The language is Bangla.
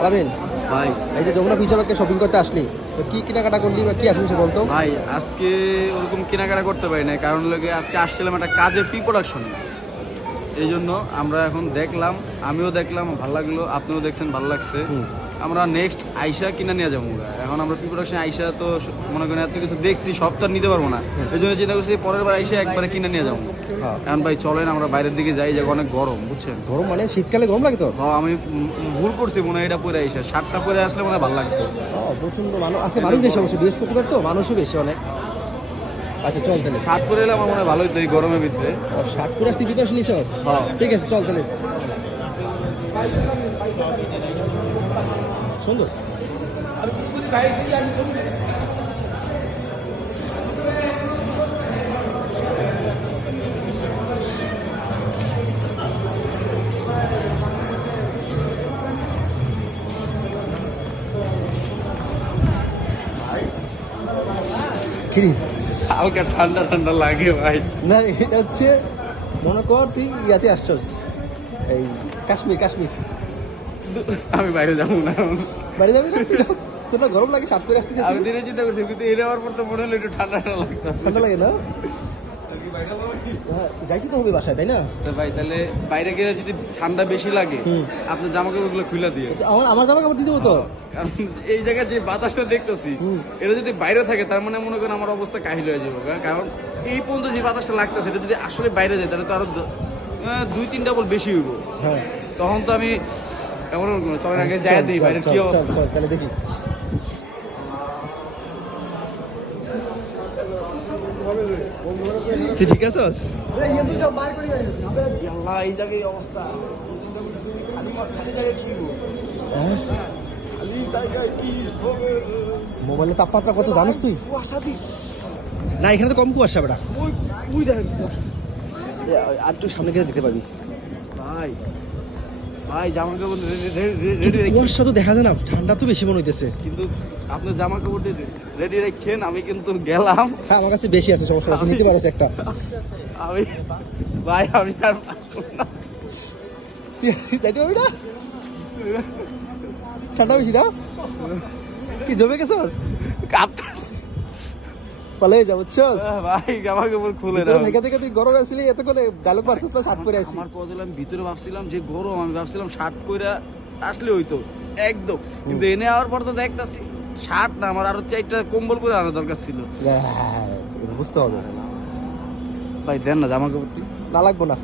আলামিন ভাই এই যে যমুনা ফিউচার পার্কে শপিং করতে আসলি, তো কি কেনাকাটা করলি বা কি আসলি সে বলতো? ভাই আজকে ওরকম কেনাকাটা করতে পারি না, কারণ লোকে আজকে আসছিলাম একটা কাজের প্রি প্রোডাকশনে। এই জন্য আমরা এখন দেখলাম, আমিও দেখলাম, ভালো লাগলো, আপনিও দেখছেন, ভালো লাগছে। আমরা নেক্সট আইসা কিনা নিয়ে যাবো। এখন আমরা প্রি প্রোডাকশন আইসা তো মনে করেন এত কিছু দেখছি, সব তো আর নিতে পারবো না। এই জন্য চিন্তা করছি পরের বার আইসা একবারে কিনে নিয়ে যাবো। এখন ভাই চলেন আমরা বাইরের দিকে যাই, যে অনেক গরম, বুঝছেন? গরম মানে শীতকালে গরম লাগে তো? হ্যাঁ, আমি ভুল করছি মনে হয়, এটা পরে আইসা শার্টটা পরে আসলে মনে হয় ভালো লাগতো। প্রচন্ড মানুষ আজকে, মানুষ বেশি অবশ্যই, বৃহস্পতিবার তো মানুষও বেশি অনেক। আচ্ছা চল তাহলে। শার্ট পরে এলে আমার মনে হয় ভালো হতো এই গরমের ভিতরে। শার্ট পরে আসতে প্রিপারেশন নিছ? হ্যাঁ ঠিক আছে চল তাহলে। সুন্দর। কিরি হালকা ঠান্ডা ঠান্ডা লাগে ভাই। না, এটা হচ্ছে মনে কর তুই ইয়াতে আসছস, এই কাশ্মীর। কাশ্মীর আমি বাইরে যাবো না, বাড়ি যাবি না? তোর না গরম লাগে শার্ট পরে আসতেছিস? আমি দিনে চিন্তা করছি, কিন্তু এটা আমার পর তো মনে হলো একটু ঠান্ডা ঠান্ডা লাগতেছে। ঠান্ডা লাগে না? হ্যাঁ, যাইতে তো হবে বাসায়, তাই না? তো ভাই তাহলে বাইরে গেলে যদি ঠান্ডা বেশি লাগে, আপনার জামা কাপড় গুলো খুলে দিয়ে, আমার জামা কাপড় দিয়ে দেবো তো। কারণ এই জায়গায় যে বাতাসটা দেখতেছি এটা যদি বাইরে থাকে তার মানে মনে করেন আমার অবস্থা কাহিল হয়ে যাবে। কারণ এই পর্যন্ত যে বাতাসটা লাগতেছে এটা যদি আসলে বাইরে যায় তাহলে তো আরো 2-3 ডাবল বেশি হইব। হ্যাঁ, তখন তো আমি এমন চলেন আগে যাই দিই বাইরের কি অবস্থা। চল তাহলে দেখি। তুই ঠিক আছিস? আল্লাহ, এই জায়গায় অবস্থা মোবাইলে তাপমাত্রা কত জানিস তুই? না, এখানে তো কম কুয়াশা বেটা। আর তুই সামনে গেলে দেখতে পাবি। ভাই ভাই জামা কাপড় রেডি রেখে, কুয়াশা তো দেখা যায় না, ঠান্ডা তো বেশি মনে হইতেছে। কিন্তু আপনার জামা কাপড় রেডি রেখেন, আমি কিন্তু গেলাম। হ্যাঁ, আমার কাছে বেশি আছে, সমস্যা নেই, তুই নিতে পারো একটা। আমি ভাই আমি আর যাইতে পারবি না? ঠান্ডা বেশি না? কি জমে গেছস? কাঁপতেছি। পালিয়ে যা, বুঝছস? ভাই জামা কাপড় খুলে ভিতরে দাও। থেকে থেকে তুই গরম আসলি, এত করে ডায়লগ মারছিস না, শার্ট পরে আসি। আমার কথা হলো, আমি ভিতরে ভাবছিলাম যে গরম, আমি ভাবছিলাম শার্ট পরে আসলে হইতো একদম, কিন্তু এনে আওয়ার পর তো দেখতাছি শার্ট না, আমার আরো 4টা কম্বল পরে আনার দরকার ছিল। বুঝতে হবে। ভাই দেন না জামা কাপড়টি। না লাগবো না।